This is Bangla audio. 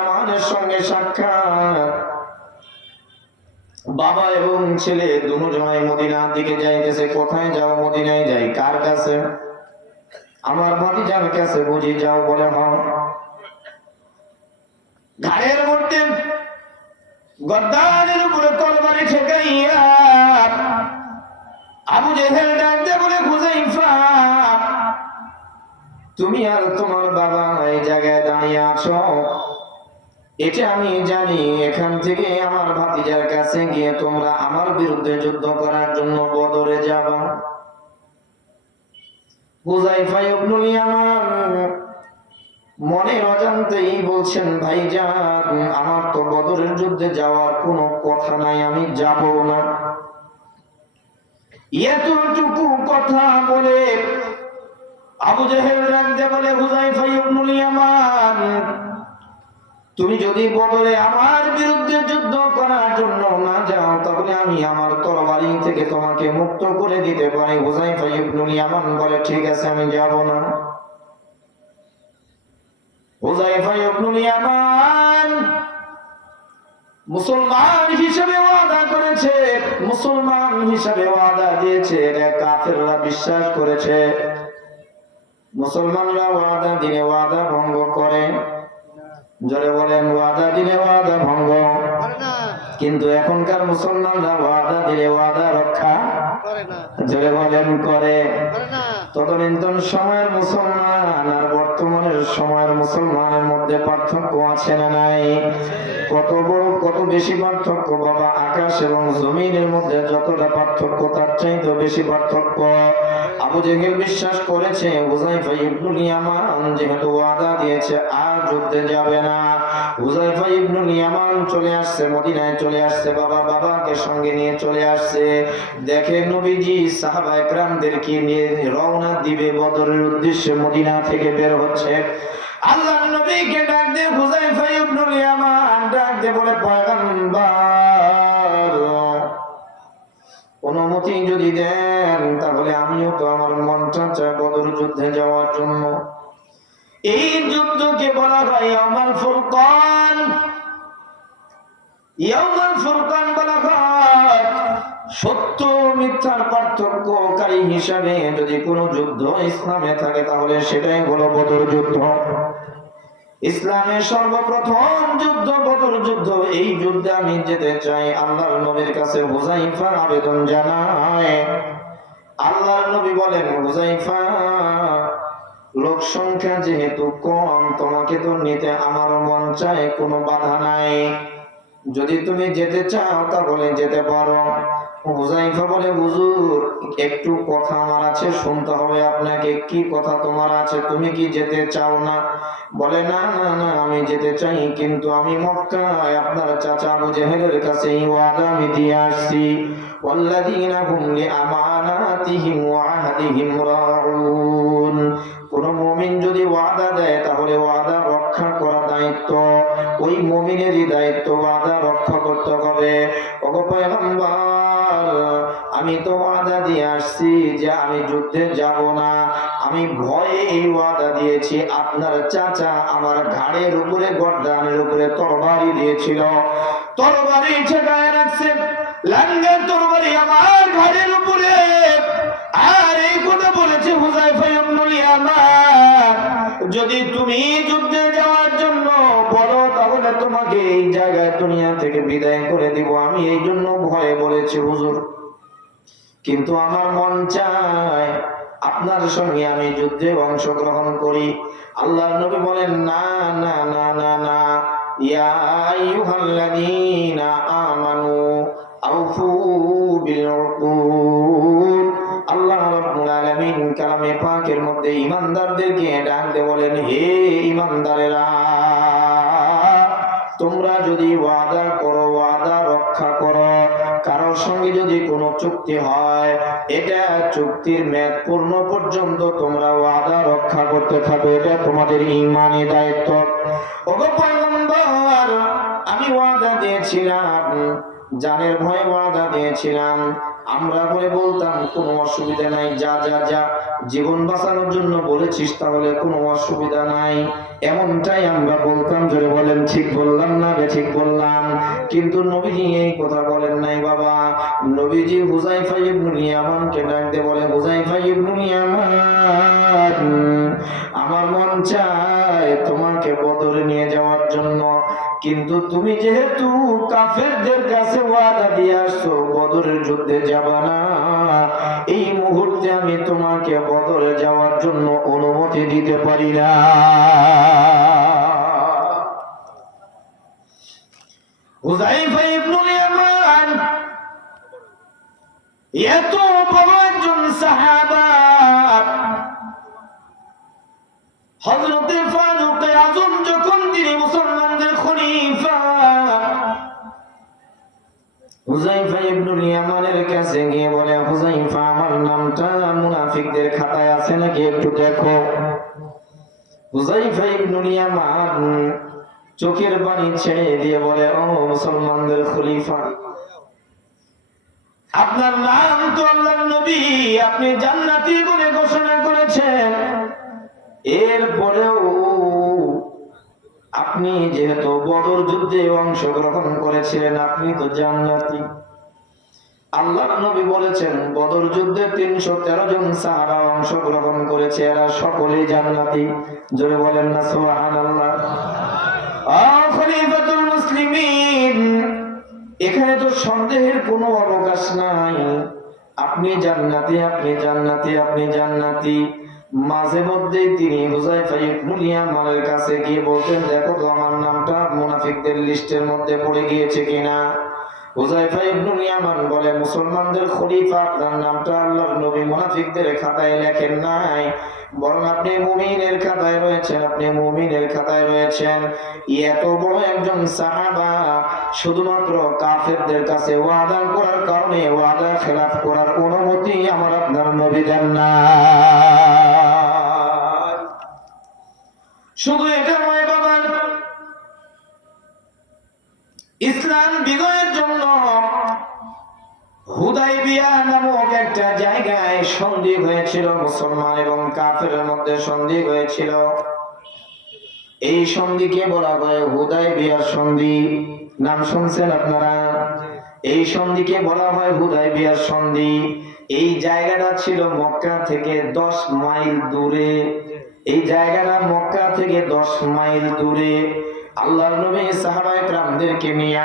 আমাদের সঙ্গে সাক্ষাৎ। বাবা এবং ছেলে দুজনে মদিনার দিকে যাইতেছে। কোথায় যাও? মদিনায় যাই। কার কাছে? আমার ভাতিজার কাছে। বুঝি যাও? বলে হ্যাঁ। ঘাড়ের মধ্যে গদ্দারের উপরে তরবারি ঠেকাইয়া আবু জেহেল ডাকতে বলে, হুযায়ফা, তুমি আর তোমার বাবা এই জায়গায় দাঁড়িয়ে আছো, এটা আমি জানি। এখান থেকে আমার ভাতিজার কাছে গিয়ে তোমরা আমার বিরুদ্ধে যুদ্ধ করার জন্য বদরে যাবা। হুযায়ফা ইবনুল ইয়ামান মনের অজান্তেই বলছেন, ভাইজান, আমার তো বদরের যুদ্ধে যাওয়ার কোনো কথা নাই, আমি যাব না। এতটুকু কথা বলে আবু জেহেল রাগতে বলে, হুযায়ফা ইবনুল ইয়ামান, তুমি যদি বদরে আমার বিরুদ্ধে যুদ্ধ করার জন্য না যাও, তাহলে আমি আমার তরবারি থেকে তোমাকে মুক্ত করে দিতে পারি। হুযায়ফা ইবনুল ইয়ামান বলে, ঠিক আছে, আমি যাব না। হুযায়ফা ইবনুল ইয়ামান মুসলমান হিসেবে ওয়াদা করেছে, মুসলমান হিসেবে ওয়াদা দিয়েছে। কাফেররা বিশ্বাস করেছে। মুসলমানরা ওয়াদা দিলে ওয়াদা ভঙ্গ করে। জোরে বলেন, ওয়াদা দিলে ওয়াদা ভঙ্গ। কিন্তু এখনকার মুসলমানরা ওয়াদা দিলে ওয়াদা রক্ষা করে না। জোরে বলেন, করে। তদনীন্তন সময়ের মুসলমান আর বর্তমানের সময়ের মুসলমানের মধ্যে পার্থক্য আছে না নাই? কত বেশি পার্থক্য বাবা! আকাশ এবং জমিনের মধ্যে যতটা পার্থক্য, তার চাইতে বেশি পার্থক্য। আবু জেহেল বিশ্বাস করেছে হুযায়ফা ইবনুল ইয়ামান যেহেতু ওয়াদা দিয়েছে আর যুদ্ধে যাবে না। হুযায়ফা ইবনুল ইয়ামান চলে আসছে, মদিনায় চলে আসছে। বাবাকে সঙ্গে নিয়ে চলে আসছে। দেখে নবীজি সাহাবায়ে কেরামদেরকে নিয়ে রওনা দিবে বদরের উদ্দেশ্যে, মদিনা থেকে বের হচ্ছে। আল্লাহর নবীকে ডাক দিয়ে হুযায়ফা ইবনুল ইয়ামান ডাক দিয়ে বলে, পয়গম্বর, অনুমতি যদি দেন তাহলে আমিও তো আমার মনটা চায় বদর যুদ্ধে যাওয়ার জন্য। এই যুদ্ধকে বলা হয় ইয়াউমুল ফুরকান। ইয়াউমুল ফুরকান বলা হয় সত্য মিথ্যার পার্থক্যকারী হিসাবে যদি কোনো যুদ্ধ ইসলামে থাকে তাহলে সেটাই হলো বদর যুদ্ধ। ইসলামের সর্বপ্রথম যুদ্ধ বদর যুদ্ধ। এই যুদ্ধে আমি যেতে চাই। আল্লাহর নবীর কাছে হুযায়ফা আবেদন জানায়। আল্লাহর নবী বলেন, হুযায়ফা, লোক সংখ্যা যেহেতু কম, তোমাকে তো নিতে আমার মন চায়, কোনো বাধা নাই। যদি তুমি যেতে চাও তাহলে যেতে পারো। হুযায়ফা বলে, হুজুর, একটু কথা আমার আছে, শুনতে হবে আপনাকে। কি কথা তোমার আছে? তুমি কি যেতে চাও না? বলে, না না না, আমি যেতে চাই, কিন্তু আমি মক্কায় আপনার চাচা আবু জেহেলের কাছে এই ওয়াদা আমি দিয়ে আসছি, ওয়াল্লাযীনা হুম লিআমানাতিহিম ওয়া আহদিহিম রাউন। কোন মুমিন যদি ওয়াদা দেয় তাহলে ওয়াদা রক্ষা করা দায়িত্ব ওই মুমিনেরই দায়িত্ব, ওয়াদা রক্ষা করতে হবে। ওগো পয়গম্বর, আমি তো ওয়াদা দিয়ে আসছি যে আমি যুদ্ধে যাব না। আমি ভয়ে এই ওয়াদা দিয়েছি। আপনার চাচা আমার ঘাড়ের উপরে, গর্দানের উপরে তরবারি দিয়েছিল, তরবারি ঠেকায় রাখছে। লাঙ্গা তরবারি আমার ঘাড়ের উপরে। আর এই কথা বলেছে হুযায়ফা ইবনুল ইয়ামান, যদি তুমি যুদ্ধে যাওয়ার জন্য বলো তাহলে তোমাকে এই জায়গায় দুনিয়া থেকে বিদায় করে দিব। আমি এই জন্য ভয়ে বলেছি হুজুর, কিন্তু আমার মন চায় আপনার সঙ্গে আমি যুদ্ধে অংশগ্রহণ করি। আল্লাহর নবী বলেন, না না না না না, ইয়া আইয়ুহাল্লাযীনা আমানু আউফু বিল উকুদ। আল্লাহ রাব্বুল আলামিন কালামে পাকের মধ্যে ঈমানদারদেরকে ডাক দিয়ে বলেন, হে ঈমানদারেরা, তোমরা যদি ওয়াদা করো, ওয়াদা রক্ষা করো। কারোর সঙ্গে যদি কোনো চুক্তি হয়, এটা চুক্তির মেয়াদ পূর্ণ পর্যন্ত তোমরা ওয়াদা রক্ষা করতে থাকো, এটা তোমাদের ঈমানি দায়িত্ব। ওগো পয়গম্বর, আমি ওয়াদা দিয়েছিলাম, জানের ভয়ে ওয়াদা দিয়েছিলাম, আমরা বলে বলতাম কোনো অসুবিধা নাই, যা যা যা, জীবন বাঁচানোর জন্য বলেছিস তাহলে কোনো অসুবিধা নাই, এমনটাই আমরা বলতাম। জোরে বলেন ঠিক বললাম না ঠিক বললাম? কিন্তু নবীজি এই কথা বলেন নাই বাবা। নবীজি হুযায়ফা ইবনে ইয়ামানকে ডাক দিয়ে বলে, হুযায়ফা ইবনে ইয়ামান, আমার মন চায় তোমাকে বদরে নিয়ে যাওয়ার জন্য, কিন্তু তুমি যেহেতু কাফেরদের কাছে ওয়াদা দিয়ে আসছো বদরের যুদ্ধে যাবা না, এই মুহূর্তে আমি তোমাকে বদরে যাওয়ার জন্য অনুমতি দিতে পারি না। হুযায়ফা ইবনুল ইয়ামান এত বড় একজন সাহাবা, হযরতে ফারুক আযম যখন তিনি মুসলমানদের খলিফা, হুযায়ফা ইবনুল ইয়ামানের কাছে গিয়ে বলে, হুযায়ফা আমার নামটা মুনাফিকদের খাতায় আছে নাকি একটু দেখো। হুযায়ফা ইবনুল ইয়ামান চোখের পানি ছেড়ে দিয়ে বলে, ও মুসলমানদের খলিফা, আপনার নাম তো আল্লাহর নবী, আপনি জান্নাতি বলে ঘোষণা করেছেন, এরপরেও আপনি যেহেতু বদর যুদ্ধে অংশগ্রহণ করেছিলেন আপনি তো জান্নাতি। আল্লাহর নবী বলেছেন বদর যুদ্ধে 313 জন সাহাবা অংশগ্রহণ করেছে, এরা সকলেই জান্নাতি। জোরে বলেন না সুবহানাল্লাহ। খলিফাতুল মুসলিমিন, এখানে তো সন্দেহের কোনো অবকাশ নাই, আপনি জান্নাতি, আপনি জান্নাতি, আপনি জান্নাতি। মাঝে মধ্যেই তিনি হুযায়ফা ইবনুল ইয়ামানের কাছে গিয়ে বলতেন, দেখো তো আমার নামটা মুনাফিকদের লিস্টের মধ্যে পড়ে গিয়েছে কিনা। হুযায়ফা ইবনুল ইয়ামান বলে, মুসলমানদের খলিফা, আপনার নামটা আল্লাহর নবী মুনাফিকদের খাতায় লেখেন নাই, বরং আপনি মুমিনের খাতায় রয়েছেন, আপনি মুমিনের খাতায় রয়েছেন। এত বড় একজন সাহাবা শুধুমাত্র কাফেরদের কাছে ওয়াদা করার কারণে ওয়াদা খেলাফ করার অনুমতি আমার আপনার নবী দেন না। শুধু এটা নয় বাবা, ইসলাম বিজয়ের জন্য হুদাইবিয়া নামক একটা জায়গায় সন্ধি হয়েছিল, মুসলমান এবং কাফেরের মধ্যে সন্ধি হয়েছিল। এই সন্ধিকে বলা হয় হুদাইবিয়ার সন্ধি। নাম শুনছেন আপনারা? এই সন্ধিকে বলা হয় হুদাইবিয়ার সন্ধি। এই জায়গাটা ছিল মক্কা থেকে 10 মাইল দূরে। এই জায়গাটা মক্কা থেকে 10 মাইল দূরে। আল্লাহর নবী সাহাবায়ে কেরামদেরকে নিয়ে